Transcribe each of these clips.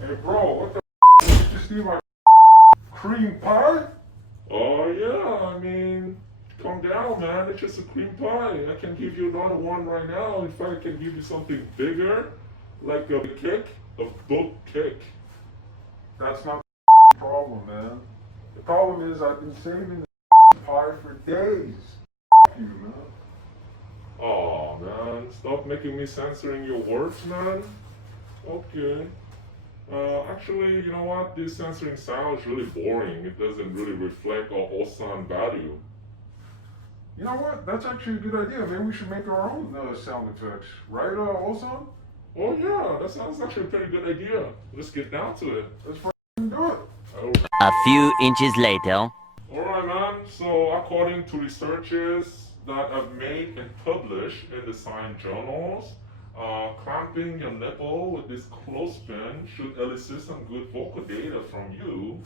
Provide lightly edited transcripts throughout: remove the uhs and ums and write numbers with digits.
Hey bro, what the did you just eat my cream pie? Oh yeah, I mean, calm down man, it's just a cream pie. I can give you another one right now. In fact, I can give you something bigger, like a cake, a book cake. That's not the problem, man. The problem is I've been saving the pie for days. You, man. Oh man, stop making me censoring your words, man. Okay. Actually, you know what? This censoring style is really boring. It doesn't really reflect our Ossan value. You know what? That's actually a good idea. Maybe we should make our own sound effects. Right, Ossan? Oh yeah, that sounds actually a pretty good idea. Let's get down to it. Let's f***ing do it. A few inches later. Alright man, so according to researches that I've made and published in the science journals, clamping your nipple with this clothespin should elicit some good vocal data from you.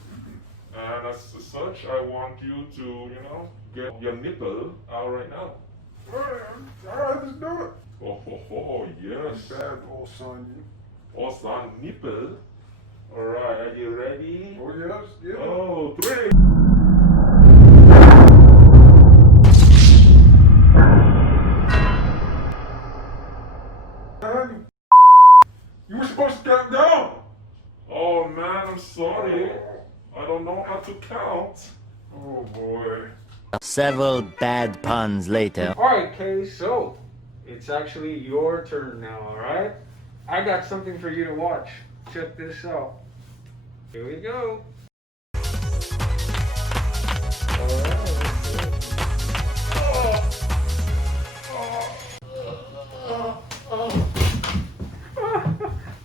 And as such, I want you to, you know, get your nipple out right now. Alright, let's do it. Oh, yes. Bad, Ossan. Ossan nipple. Alright, are you ready? Oh, yes, yeah. Oh, 3. Man, you were supposed to count down. Oh man, I'm sorry. I don't know how to count. Oh boy. Several bad puns later. Alright, Kay, so it's actually your turn now, alright? I got something for you to watch. Check this out. Here we go.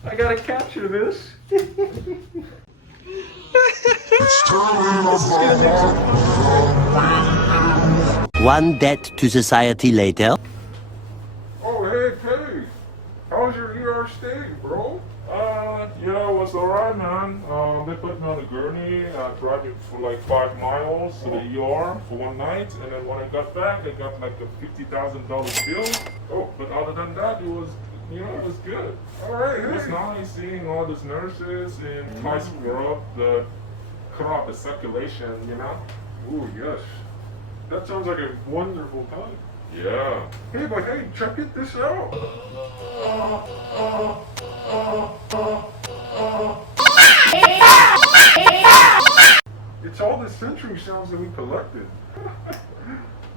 I gotta capture this. One debt to society later. Oh, hey, Kay. How's your ER stay, bro? Yeah, it was alright, man. They put me on a gurney, driving for like 5 miles to the ER for one night, and then when I got back, I got like a $50,000 bill. Oh, but other than that, it was, you know, it was good. Alright, it was nice seeing all these nurses in tight scrub that cut off the circulation, you know? Ooh, yes. That sounds like a wonderful time. Yeah. Hey, but hey, check this out. It's all the censoring sounds that we collected.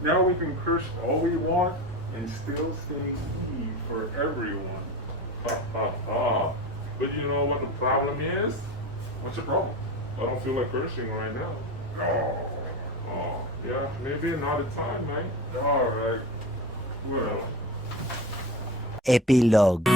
Now we can curse all we want and still stay E for everyone. Ha ha ha. But you know what the problem is? What's the problem? I don't feel like cursing right now. Oh, yeah, maybe another time, man. Alright. Well. Epilogue.